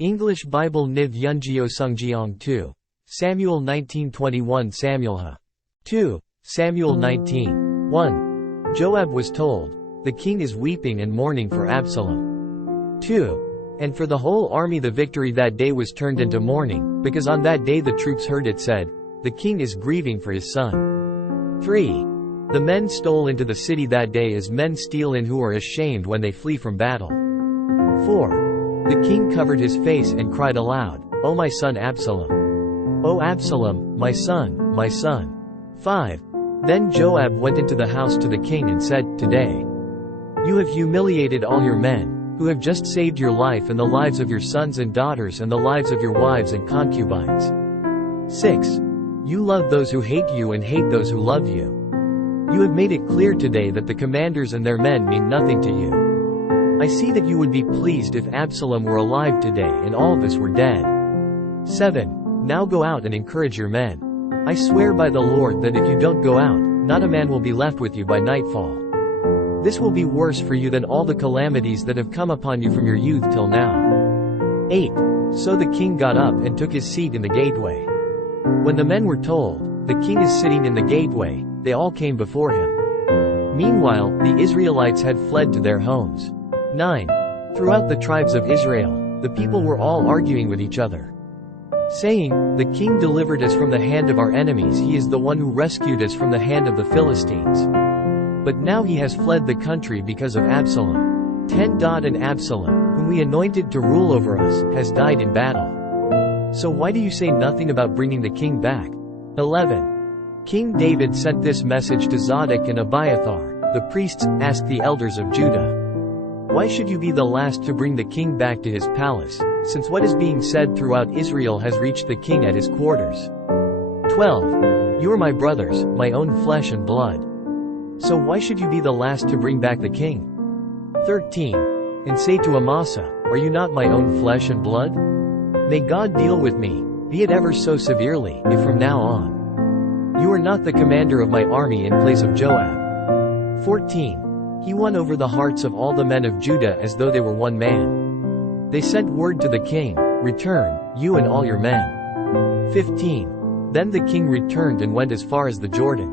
English Bible NIV 영어성경 2. Samuel 19:21 Samuelha. 2. Samuel 19. 1. Joab was told, "The king is weeping and mourning for Absalom." 2. And for the whole army the victory that day was turned into mourning, because on that day the troops heard it said, "The king is grieving for his son." 3. The men stole into the city that day as men steal in who are ashamed when they flee from battle. 4. The king covered his face and cried aloud, "O my son Absalom! O Absalom, my son, my son!" 5. Then Joab went into the house to the king and said, "Today you have humiliated all your men, who have just saved your life and the lives of your sons and daughters and the lives of your wives and concubines. 6. You love those who hate you and hate those who love you. You have made it clear today that the commanders and their men mean nothing to you. I see that you would be pleased if Absalom were alive today and all of us were dead. 7. Now go out and encourage your men. I swear by the Lord that if you don't go out, not a man will be left with you by nightfall. This will be worse for you than all the calamities that have come upon you from your youth till now." 8. So the king got up and took his seat in the gateway. When the men were told, "The king is sitting in the gateway," they all came before him. Meanwhile, the Israelites had fled to their homes. 9. Throughout the tribes of Israel, the people were all arguing with each other, saying, "The king delivered us from the hand of our enemies, he is the one who rescued us from the hand of the Philistines. But now he has fled the country because of Absalom. 10. And Absalom, whom we anointed to rule over us, has died in battle. So why do you say nothing about bringing the king back?" 11. King David sent this message to Zadok and Abiathar, the priests, "Ask the elders of Judah, why should you be the last to bring the king back to his palace, since what is being said throughout Israel has reached the king at his quarters? 12. You are my brothers, my own flesh and blood. So why should you be the last to bring back the king? 13. And say to Amasa, are you not my own flesh and blood? May God deal with me, be it ever so severely, if from now on you are not the commander of my army in place of Joab." 14. He won over the hearts of all the men of Judah as though they were one man. They sent word to the king, "Return, you and all your men." 15. Then the king returned and went as far as the Jordan.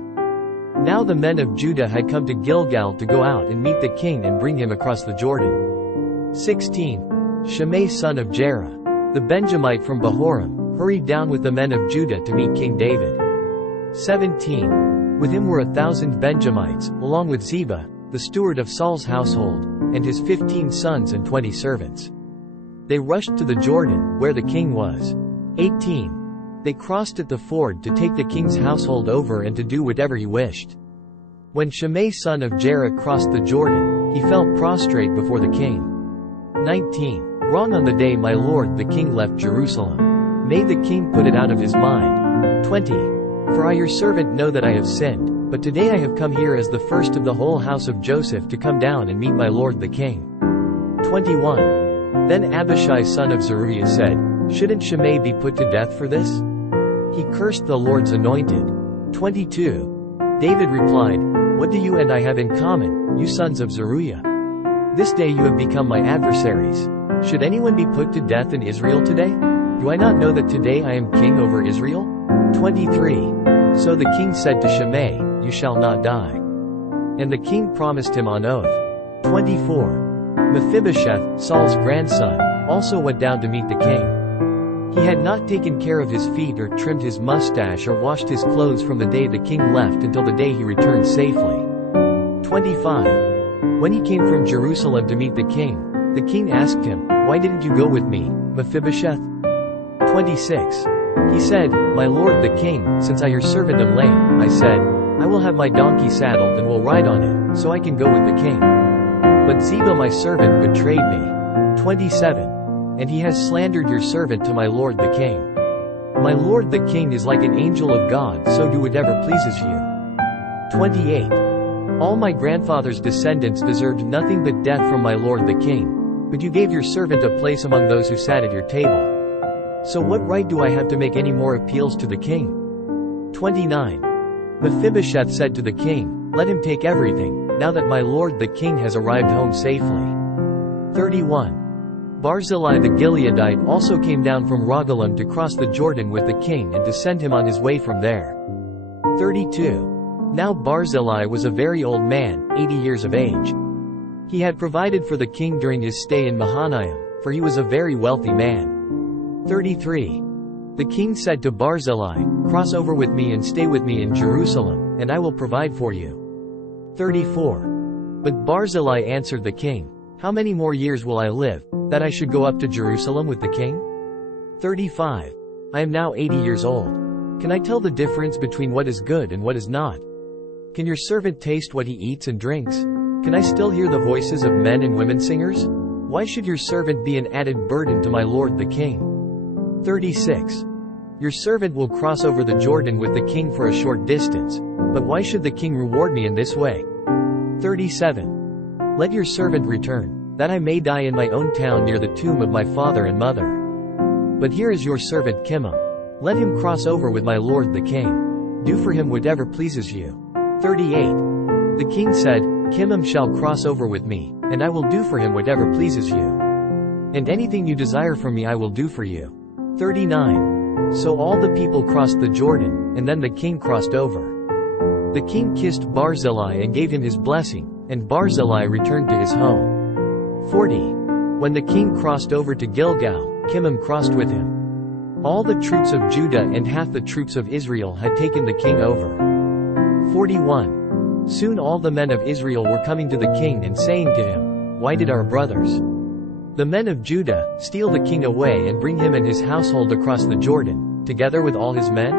Now the men of Judah had come to Gilgal to go out and meet the king and bring him across the Jordan. 16. Shimei son of Jerah, the Benjamite from Bahurim, hurried down with the men of Judah to meet King David. 17. With him were 1,000 Benjamites, along with Ziba, the steward of Saul's household, and his 15 sons and 20 servants. They rushed to the Jordan, where the king was. 18. They crossed at the ford to take the king's household over and to do whatever he wished. When Shimei son of Jerah crossed the Jordan, he fell prostrate before the king. 19. Wrong on the day my lord the king left Jerusalem. May the king put it out of his mind. 20. For I your servant know that I have sinned, but today I have come here as the first of the whole house of Joseph to come down and meet my lord the king. 21. Then Abishai son of Zeruiah said, "Shouldn't Shimei be put to death for this? He cursed the Lord's anointed." 22. David replied, "What do you and I have in common, you sons of Zeruiah? This day you have become my adversaries. Should anyone be put to death in Israel today? Do I not know that today I am king over Israel?" 23. So the king said to Shimei, "You shall not die." And the king promised him on oath. 24. Mephibosheth, Saul's grandson, also went down to meet the king. He had not taken care of his feet or trimmed his mustache or washed his clothes from the day the king left until the day he returned safely. 25. When he came from Jerusalem to meet the king asked him, "Why didn't you go with me, Mephibosheth?" 26. He said, "My lord the king, since I your servant am lame, I said, I will have my donkey saddled and will ride on it, so I can go with the king. But Ziba my servant betrayed me." 27. And he has slandered your servant to my lord the king. My lord the king is like an angel of God, so do whatever pleases you. 28. All my grandfather's descendants deserved nothing but death from my lord the king, but you gave your servant a place among those who sat at your table. So what right do I have to make any more appeals to the king? 29. Mephibosheth said to the king, "Let him take everything, now that my lord the king has arrived home safely." 31. Barzillai the Gileadite also came down from Rogelim to cross the Jordan with the king and to send him on his way from there. 32. Now Barzillai was a very old man, 80 years of age. He had provided for the king during his stay in Mahanaim, for he was a very wealthy man. 33. The king said to Barzillai, "Cross over with me and stay with me in Jerusalem, and I will provide for you." 34. But Barzillai answered the king, "How many more years will I live, that I should go up to Jerusalem with the king?" 35. I am now 80 years old. Can I tell the difference between what is good and what is not? Can your servant taste what he eats and drinks? Can I still hear the voices of men and women singers? Why should your servant be an added burden to my lord the king? 36. Your servant will cross over the Jordan with the king for a short distance, but why should the king reward me in this way? 37. Let your servant return, that I may die in my own town near the tomb of my father and mother. But here is your servant Kimham. Let him cross over with my lord the king. Do for him whatever pleases you. 38. The king said, Kimham shall cross over with me, and I will do for him whatever pleases you. And anything you desire from me I will do for you. 39. So all the people crossed the Jordan, and then the king crossed over. The king kissed Barzillai and gave him his blessing, and Barzillai returned to his home. 40. When the king crossed over to Gilgal, Kimham crossed with him. All the troops of Judah and half the troops of Israel had taken the king over. 41. Soon all the men of Israel were coming to the king and saying to him, "Why did our brothers, the men of Judah, steal the king away and bring him and his household across the Jordan, together with all his men?"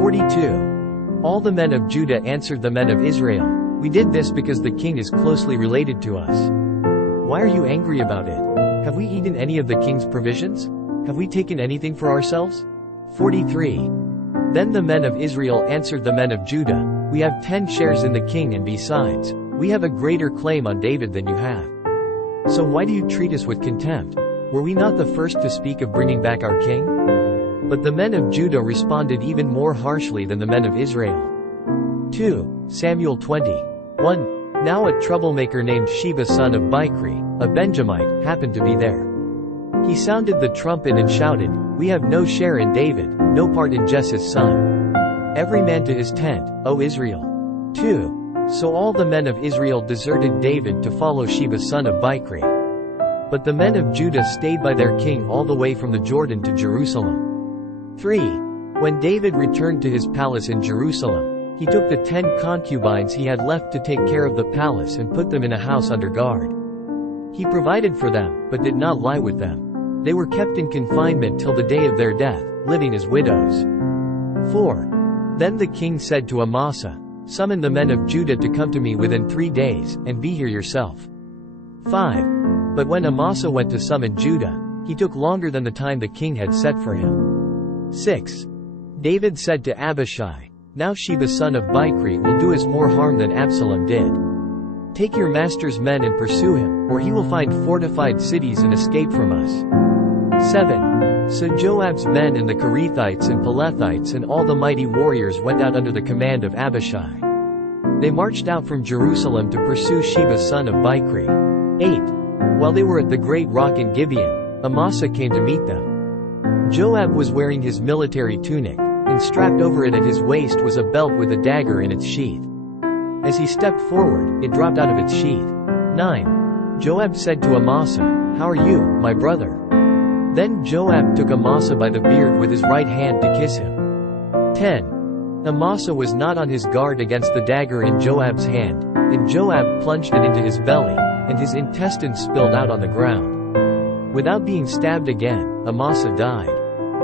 42. All the men of Judah answered the men of Israel, "We did this because the king is closely related to us. Why are you angry about it? Have we eaten any of the king's provisions? Have we taken anything for ourselves?" 43. Then the men of Israel answered the men of Judah, "We have 10 shares in the king, and besides, we have a greater claim on David than you have. So why do you treat us with contempt? Were we not the first to speak of bringing back our king?" But the men of Judah responded even more harshly than the men of Israel. 2 Samuel 20:1. Now a troublemaker named Sheba son of Bichri, a Benjamite, happened to be there. He sounded the trumpet and shouted, "We have no share in David, no part in Jesse's son. Every man to his tent, O Israel." 2 So all the men of Israel deserted David to follow Sheba son of Bichri. But the men of Judah stayed by their king all the way from the Jordan to Jerusalem. 3 When David returned to his palace in Jerusalem, he took the 10 concubines he had left to take care of the palace and put them in a house under guard. He provided for them, but did not lie with them. They were kept in confinement till the day of their death, living as widows. 4 Then the king said to Amasa, "Summon the men of Judah to come to me within 3 days, and be here yourself." 5 But when Amasa went to summon Judah, he took longer than the time the king had set for him. 6 David said to Abishai, "Now Sheba son of Bichri will do us more harm than Absalom did. Take your master's men and pursue him, or he will find fortified cities and escape from us." 7 So Joab's men and the Kerethites and Pelethites and all the mighty warriors went out under the command of Abishai. They marched out from Jerusalem to pursue Sheba son of Bichri. 8 While they were at the great rock in Gibeon, Amasa came to meet them. Joab was wearing his military tunic, and strapped over it at his waist was a belt with a dagger in its sheath. As he stepped forward, it dropped out of its sheath. 9 Joab said to Amasa, "How are you, my brother?" Then Joab took Amasa by the beard with his right hand to kiss him. 10 Amasa was not on his guard against the dagger in Joab's hand, and Joab plunged it into his belly, and his intestines spilled out on the ground. Without being stabbed again, Amasa died.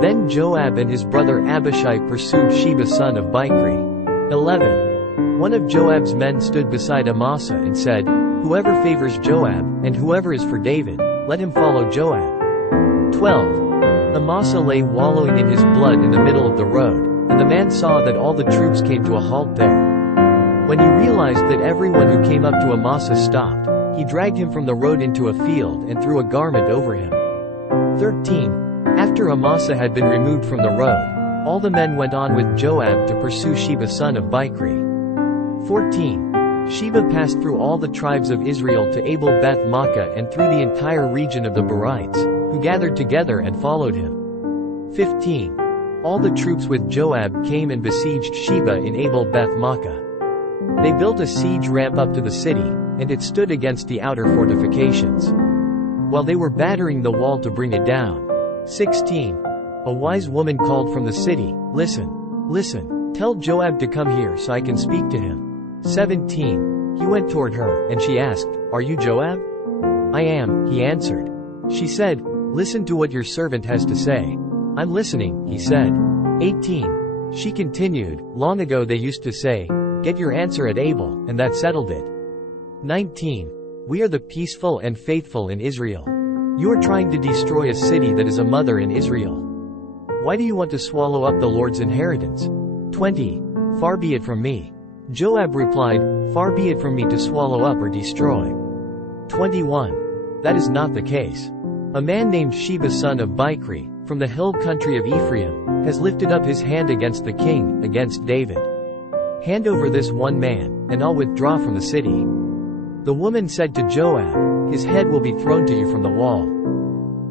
Then Joab and his brother Abishai pursued Sheba son of Bichri. 11 One of Joab's men stood beside Amasa and said, "Whoever favors Joab, and whoever is for David, let him follow Joab." 12 Amasa lay wallowing in his blood in the middle of the road, and the man saw that all the troops came to a halt there. When he realized that everyone who came up to Amasa stopped, he dragged him from the road into a field and threw a garment over him. 13 After Amasa had been removed from the road, all the men went on with Joab to pursue Sheba son of Bichri. 14 Sheba passed through all the tribes of Israel to Abel Beth Makkah and through the entire region of the Berites, who gathered together and followed him. 15. All the troops with Joab came and besieged Sheba in Abel Beth Makkah. They built a siege ramp up to the city, and it stood against the outer fortifications, while they were battering the wall to bring it down. 16. A wise woman called from the city, Listen, tell Joab to come here so I can speak to him. 17. He went toward her, and she asked, Are you Joab? I am, he answered. She said, Listen to what your servant has to say. I'm listening, he said. 18. She continued, Long ago they used to say, Get your answer at Abel, and that settled it. 19. We are the peaceful and faithful in Israel. You are trying to destroy a city that is a mother in Israel. Why do you want to swallow up the Lord's inheritance? 20. Far be it from me. Joab replied, Far be it from me to swallow up or destroy. 21. That is not the case. A man named Sheba son of Bichri, from the hill country of Ephraim, has lifted up his hand against the king, against David. Hand over this one man, and I'll withdraw from the city. The woman said to Joab, His head will be thrown to you from the wall.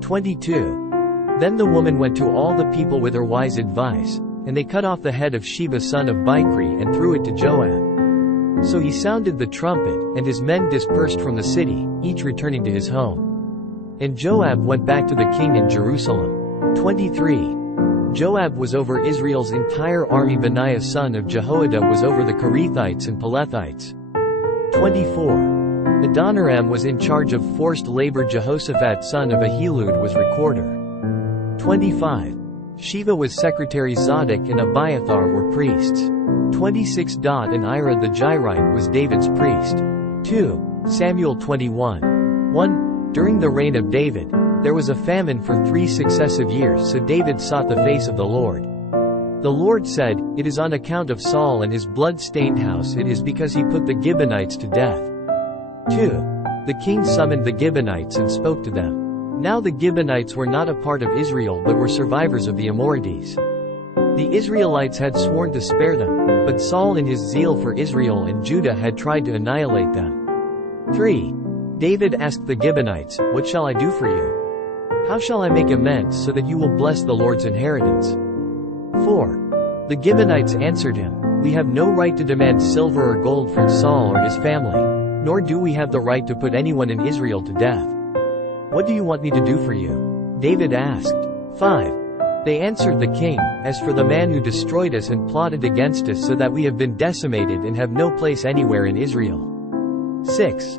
22. Then the woman went to all the people with her wise advice, and they cut off the head of Sheba son of Bichri and threw it to Joab. So he sounded the trumpet, and his men dispersed from the city, each returning to his home. And Joab went back to the king in Jerusalem. 23. Joab was over Israel's entire army. Benaiah son of Jehoiada was over the Kerethites and Pelethites. 24. Adoniram was in charge of forced labor. Jehoshaphat son of Ahilud was recorder. 25. Sheva was secretary. Zadok and Abiathar were priests. 26. And Ira the Jairite was David's priest. 2 Samuel 21. 1. During the reign of David, there was a famine for 3 successive years, so David sought the face of the Lord. The Lord said, It is on account of Saul and his blood-stained house, it is because he put the Gibeonites to death. 2. The king summoned the Gibeonites and spoke to them. Now the Gibeonites were not a part of Israel but were survivors of the Amorites. The Israelites had sworn to spare them, but Saul in his zeal for Israel and Judah had tried to annihilate them. 3. David asked the Gibeonites, What shall I do for you? How shall I make amends so that you will bless the Lord's inheritance? 4. The Gibeonites answered him, We have no right to demand silver or gold from Saul or his family, nor do we have the right to put anyone in Israel to death. What do you want me to do for you? David asked. 5. They answered the king, As for the man who destroyed us and plotted against us so that we have been decimated and have no place anywhere in Israel. 6.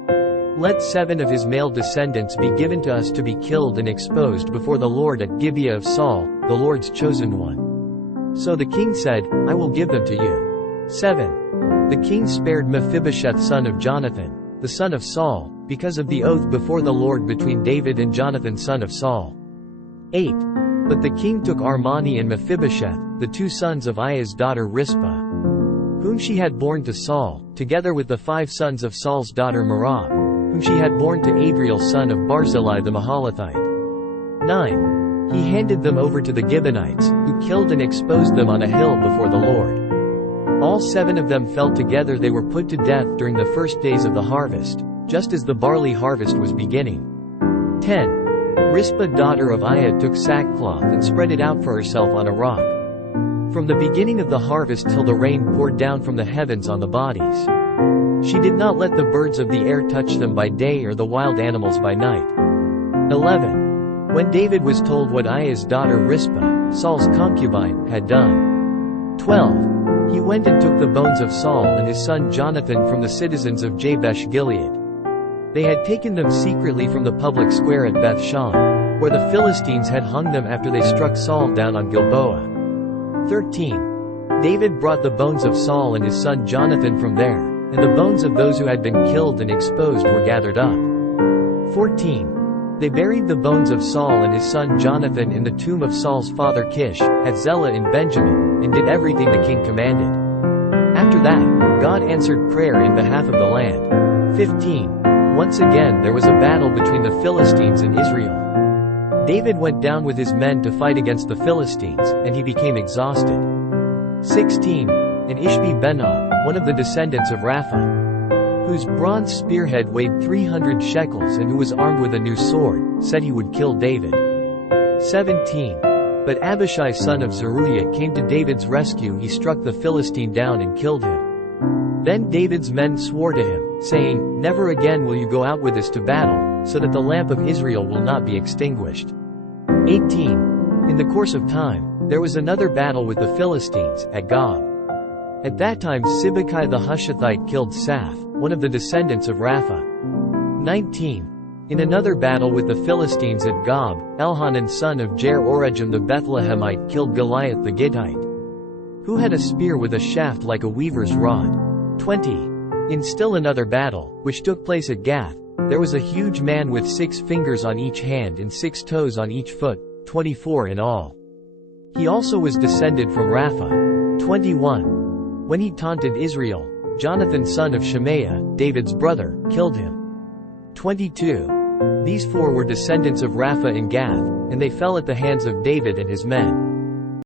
Let 7 of his male descendants be given to us to be killed and exposed before the Lord at Gibeah of Saul, the Lord's chosen one. So the king said, I will give them to you. 7. The king spared Mephibosheth son of Jonathan, the son of Saul, because of the oath before the Lord between David and Jonathan son of Saul. 8. But the king took Armani and Mephibosheth, the 2 sons of Aiah's daughter Rizpah, whom she had borne to Saul, together with the 5 sons of Saul's daughter Merab, whom she had borne to Adriel son of Barzillai the Mahalathite. 9. He handed them over to the Gibeonites, who killed and exposed them on a hill before the Lord. All 7 of them fell together. They were put to death during the first days of the harvest, just as the barley harvest was beginning. 10. Rizpah daughter of Aiah took sackcloth and spread it out for herself on a rock, from the beginning of the harvest till the rain poured down from the heavens on the bodies. She did not let the birds of the air touch them by day or the wild animals by night. 11. When David was told what Aiah's daughter Rizpah, Saul's concubine, had done. 12. He went and took the bones of Saul and his son Jonathan from the citizens of Jabesh Gilead. They had taken them secretly from the public square at Beth-shan, where the Philistines had hung them after they struck Saul down on Gilboa. 13. David brought the bones of Saul and his son Jonathan from there, and the bones of those who had been killed and exposed were gathered up. 14. They buried the bones of Saul and his son Jonathan in the tomb of Saul's father Kish, at Zelah in Benjamin, and did everything the king commanded. After that, God answered prayer in behalf of the land. 15. Once again there was a battle between the Philistines and Israel. David went down with his men to fight against the Philistines, and he became exhausted. 16. And Ishbi-Benob, one of the descendants of Rapha, whose bronze spearhead weighed 300 shekels and who was armed with a new sword, said he would kill David. 17. But Abishai son of Zeruiah came to David's rescue. He struck the Philistine down and killed him. Then David's men swore to him, saying, Never again will you go out with us to battle, so that the lamp of Israel will not be extinguished. 18. In the course of time, there was another battle with the Philistines, at Gob. At that time Sibbecai the Hushathite killed Saph, one of the descendants of Rapha. 19. In another battle with the Philistines at Gob, Elhanan son of Jer-Oregim the Bethlehemite killed Goliath the Gittite, who had a spear with a shaft like a weaver's rod. 20. In still another battle, which took place at Gath, there was a huge man with 6 fingers on each hand and 6 toes on each foot, 24 in all. He also was descended from Rapha. 21. When he taunted Israel, Jonathan son of Shemaiah, David's brother, killed him. 22. These 4 were descendants of Rapha and Gath, and they fell at the hands of David and his men.